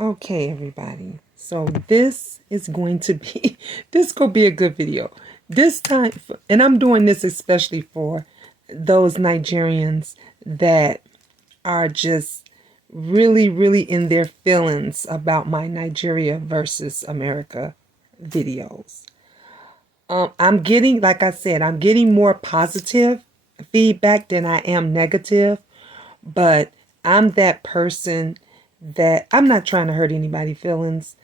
Okay, everybody. So this is going to be this could be a good video. This time, and I'm doing this especially for those Nigerians that are just really, really in their feelings about my Nigeria versus America videos. I'm getting, like I said, I'm getting more positive feedback than I am negative, but I'm that person that I'm not trying to hurt anybody's feelings.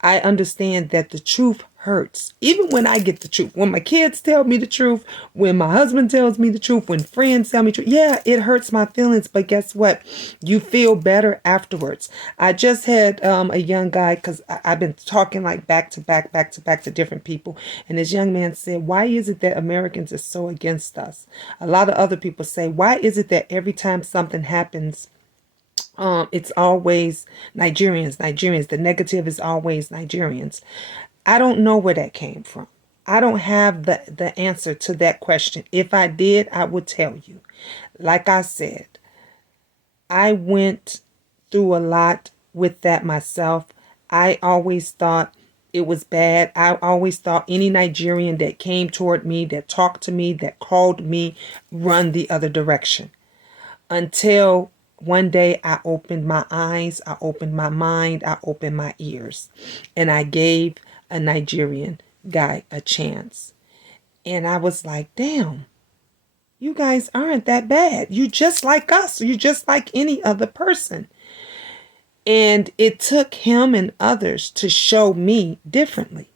I understand that the truth hurts. Even when I get the truth, when my kids tell me the truth, when my husband tells me the truth, when friends tell me the truth, yeah, it hurts my feelings. But guess what? You feel better afterwards. I just had a young guy, because I've been talking like back to back to different people. And this young man said, why is it that Americans are so against us? A lot of other people say, why is it that every time something happens, it's always Nigerians. The negative is always Nigerians. I don't know where that came from. I don't have the answer to that question. If I did, I would tell you. Like I said, I went through a lot with that myself. I always thought it was bad. I always thought any Nigerian that came toward me, that talked to me, that called me, run the other direction. Until one day I opened my eyes, I opened my mind, I opened my ears, and I gave a Nigerian guy a chance. And I was like, damn, you guys aren't that bad. You just like us. You just like any other person. And it took him and others to show me differently.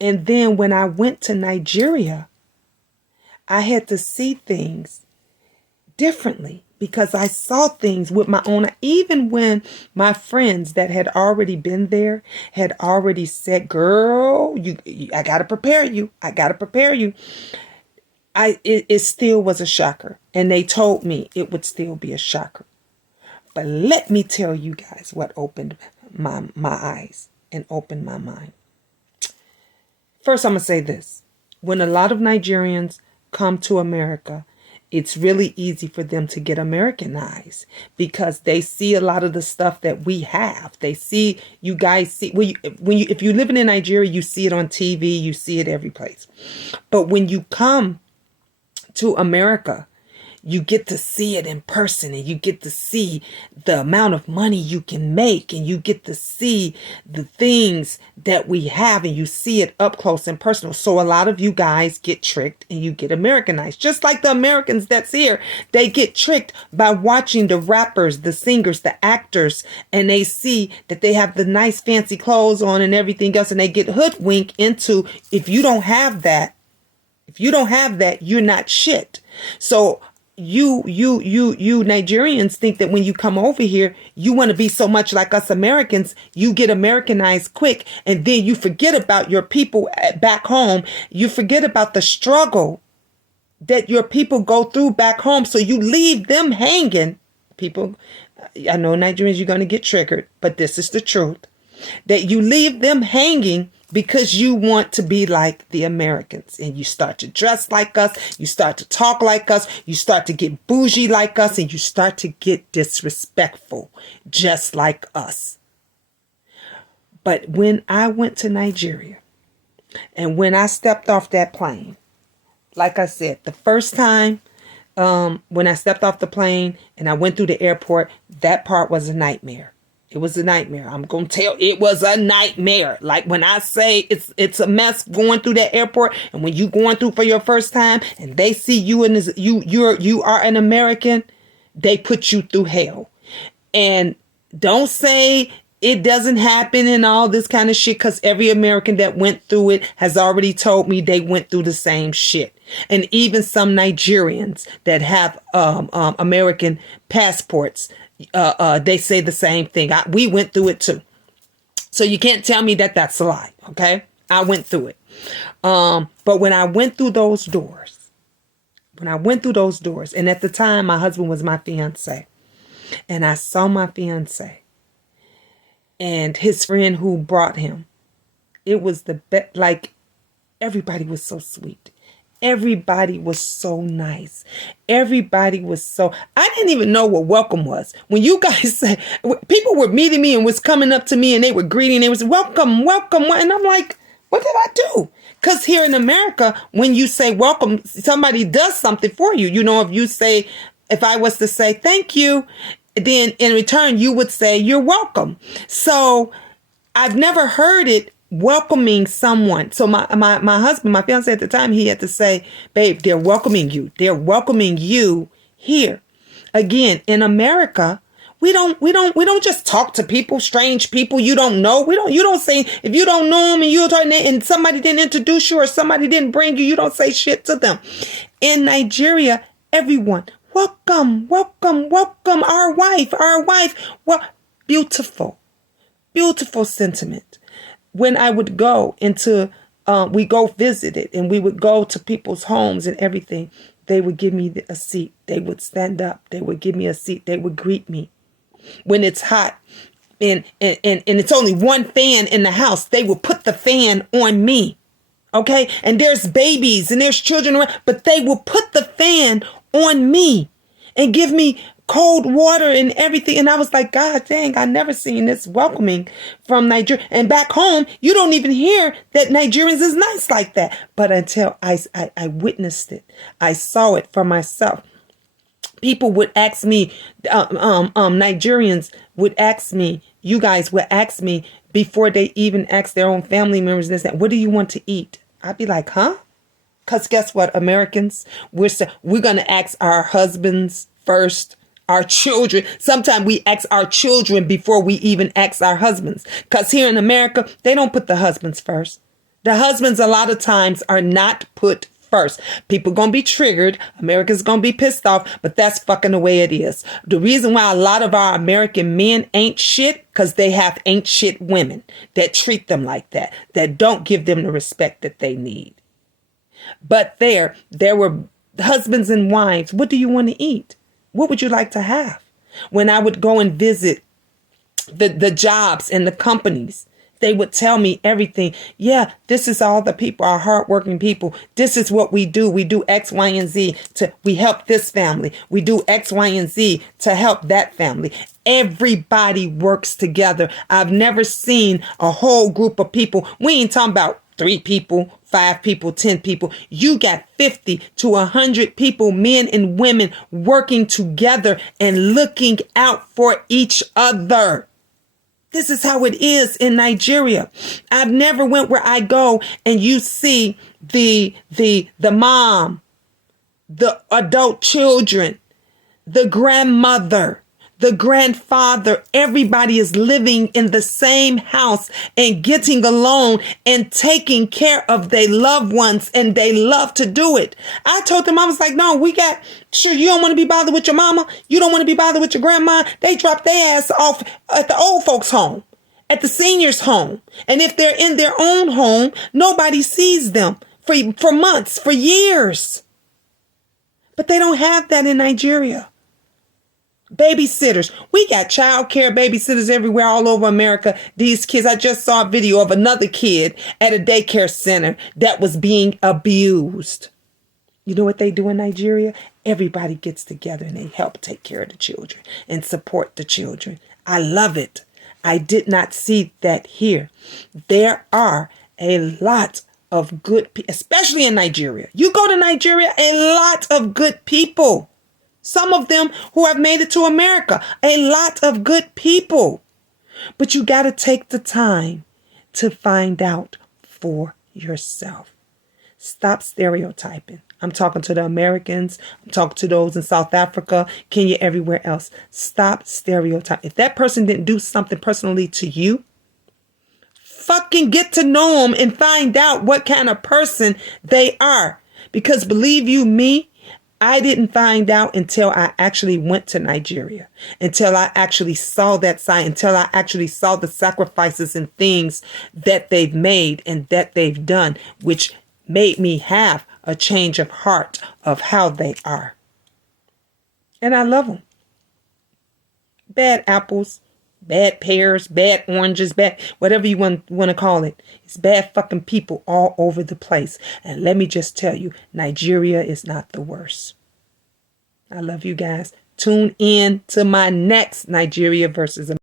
And then when I went to Nigeria, I had to see things differently because I saw things with my own. Even when my friends that had already been there had already said, girl, I got to prepare you. I got to prepare you. It still was a shocker. And they told me it would still be a shocker. But let me tell you guys what opened my eyes and opened my mind. First, I'm going to say this. When a lot of Nigerians come to America, it's really easy for them to get Americanized because they see a lot of the stuff that we have. They see, you guys see, if you're living in Nigeria, you see it on TV, you see it every place. But when you come to America, you get to see it in person, and you get to see the amount of money you can make, and you get to see the things that we have, and you see it up close and personal. So a lot of you guys get tricked and you get Americanized. Just like the Americans that's here, they get tricked by watching the rappers, the singers, the actors, and they see that they have the nice fancy clothes on and everything else, and they get hoodwinked into, if you don't have that, you're not shit. So you Nigerians think that when you come over here, you want to be so much like us Americans. You get Americanized quick, and then you forget about your people back home. You forget about the struggle that your people go through back home. So you leave them hanging. People, I know Nigerians, you're going to get triggered, but this is the truth. That you leave them hanging because you want to be like the Americans, and you start to dress like us, you start to talk like us, you start to get bougie like us, and you start to get disrespectful just like us. But when I went to Nigeria, and when I stepped off that plane, like I said, the first time when I stepped off the plane and I went through the airport, that part was a nightmare. It was a nightmare. I'm going to tell, it was a nightmare. Like when I say it's a mess going through that airport, and when you going through for your first time and they see you and you are an American, they put you through hell. And don't say it doesn't happen and all this kind of shit, because every American that went through it has already told me they went through the same shit. And even some Nigerians that have American passports, they say the same thing. We went through it too. So you can't tell me that that's a lie. Okay. I went through it. But when I went through those doors, and at the time my husband was my fiance, and I saw my fiance and his friend who brought him, it was the best. Like, everybody was so sweet. Everybody was so nice. Everybody was so, I didn't even know what welcome was. When you guys said, people were meeting me and was coming up to me and they were greeting, they was welcome, welcome. And I'm like, what did I do? Because here in America, when you say welcome, somebody does something for you. You know, if I was to say thank you, then in return, you would say you're welcome. So I've never heard it welcoming someone. So my husband, my fiance at the time, he had to say, babe, they're welcoming you. They're welcoming you here. Again, in America, we don't just talk to people, strange people you don't know. You don't say, if you don't know them and you're talking and somebody didn't introduce you or somebody didn't bring you, you don't say shit to them. In Nigeria, everyone, welcome, welcome, welcome, our wife. Well, beautiful sentiment. When I would go we go visit it and we would go to people's homes and everything, they would give me a seat. They would stand up. They would give me a seat. They would greet me. When it's hot and it's only one fan in the house, they will put the fan on me. Okay. And there's babies and there's children around, but they will put the fan on me and give me cold water and everything. And I was like, God dang, I never seen this welcoming from Nigeria. And back home, you don't even hear that Nigerians is nice like that. But until I witnessed it, I saw it for myself. People would ask me, Nigerians would ask me, you guys would ask me before they even ask their own family members this, what do you want to eat? I'd be like, huh? Because guess what, Americans, we're going to ask our husbands first, our children. Sometimes we ask our children before we even ask our husbands. Because here in America, they don't put the husbands first. The husbands a lot of times are not put first. People gonna be triggered. America's gonna be pissed off, but that's fucking the way it is. The reason why a lot of our American men ain't shit, because they have ain't shit women that treat them like that don't give them the respect that they need. But there were husbands and wives. What do you want to eat? What would you like to have? When I would go and visit the jobs and the companies, they would tell me everything. Yeah, this is all the people, our hardworking people. This is what we do. We do X, Y, and Z. We help this family. We do X, Y, and Z to help that family. Everybody works together. I've never seen a whole group of people. We ain't talking about 3 people, 5 people, 10 people. You got 50 to 100 people, men and women, working together and looking out for each other. This is how it is in Nigeria. I've never went where I go and you see the mom, the adult children, the grandmother, the grandfather. Everybody is living in the same house and getting along and taking care of their loved ones, and they love to do it. I told them, I was like, no, sure, you don't want to be bothered with your mama. You don't want to be bothered with your grandma. They drop their ass off at the old folks' home, at the seniors' home. And if they're in their own home, nobody sees them for months, for years. But they don't have that in Nigeria. Babysitters. We got child care babysitters everywhere all over America. These kids, I just saw a video of another kid at a daycare center that was being abused. You know what they do in Nigeria? Everybody gets together and they help take care of the children and support the children. I love it. I did not see that here. There are a lot of good people, especially in Nigeria. You go to Nigeria, a lot of good people. Some of them who have made it to America, a lot of good people. But you got to take the time to find out for yourself. Stop stereotyping. I'm talking to the Americans. I'm talking to those in South Africa, Kenya, everywhere else. Stop stereotyping. If that person didn't do something personally to you, fucking get to know them and find out what kind of person they are. Because believe you me, I didn't find out until I actually went to Nigeria, until I actually saw that side, until I actually saw the sacrifices and things that they've made and that they've done, which made me have a change of heart of how they are. And I love them. Bad apples bad pears, bad oranges, bad whatever you want to call it. It's bad fucking people all over the place. And let me just tell you, Nigeria is not the worst. I love you guys. Tune in to my next Nigeria versus America.